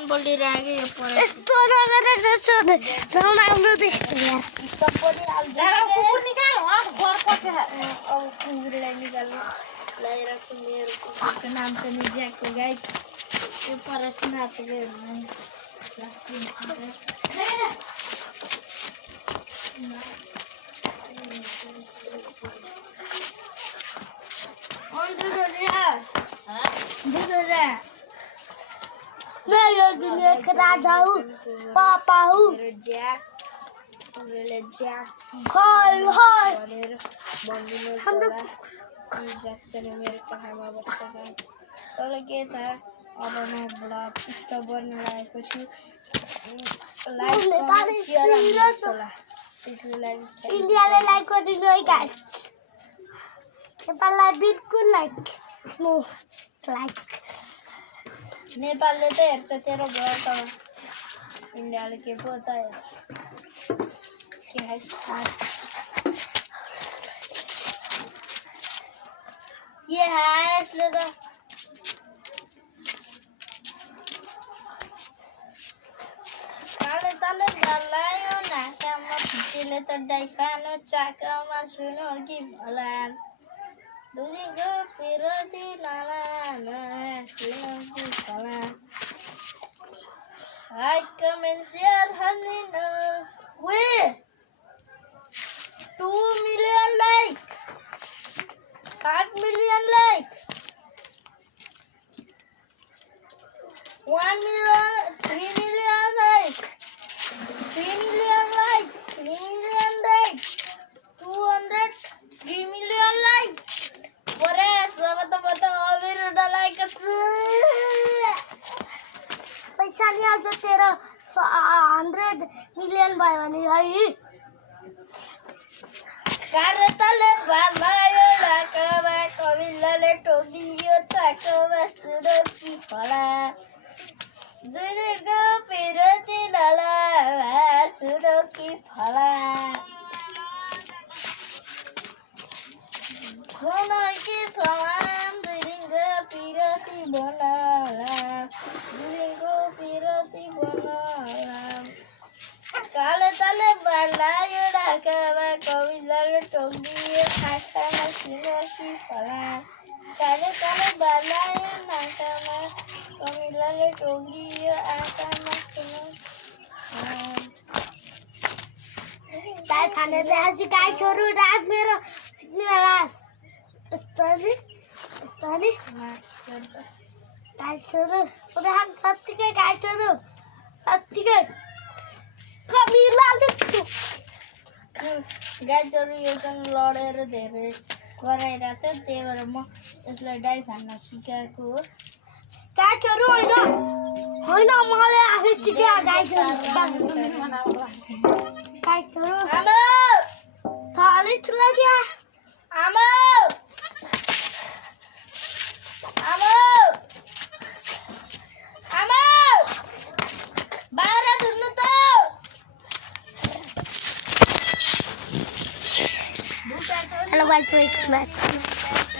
कौन बोली रहेगी ये पर तो ना करे तो हम आंदो देखते यार सब बोली आप जरा कुकुर निकालो आप घर पर से है और कुकुर ले निकालो ले रखो मेरे कुकुर के नाम से नहीं जाके गई ये पर सुना तो गए नहीं कौन से दो दिया हां मैं ये दुनिया का राजा हूँ पापा हूँ हाय हाय हम लोग चले मेरे कहावा बच्चा का तो लगे था अब मैं बड़ा पिस्ता बनने लायक कुछ लाइक शेयर इसलिए लाइक इंडिया ले लाइक कर दो गाइस नेपाल ला बिल्कुल लाइक नो लाइक नेपाल ले तो हेर्छ तेरो घर त इंडिया ले के पता है के है ये है इसलिए तो काले ताले भलायो ना कामा पिचले त डाइफानो चाकामा सुनो कि भला दुनिको पिरती लाला ना सुनो कि भला I come and share honey nose with 2 million like 5 million like 1 million 3 million like 3 million like 3 million like 200 3 million like Pore सब तो अभी like पैसा नहीं आज तेरा 100 मिलियन भाई बनी है Karatale balayo lakaba kabilale togiyo takaba sudoki pala Durga pirati lala sudoki pala Khona ki phalam durga pirati banala Durga pirati banala Kale tale balayo lakaba kabilale togiyo takaba sudoki pala Kale tale balayo lakaba kabilale togiyo takaba sudoki गाय खाने they आज गाय छोरू रात मेरा signal आवाज story गाय छोरू उधर हम सच्ची के गाय छोरू सच्ची के कमीला देखो गाय चोरी यो जन लडेर धेरै गराइराथे त्यही भएर म यसलाई डाइ खान सिकाएको हो गाय छोरू होइन मलाई आफै सिक्या गाय छोरू गाय छोरू आमा थाले चला दिया आमा आमा आमा बाहिर धुर्नु त हेलो गाइस वेलकम बैक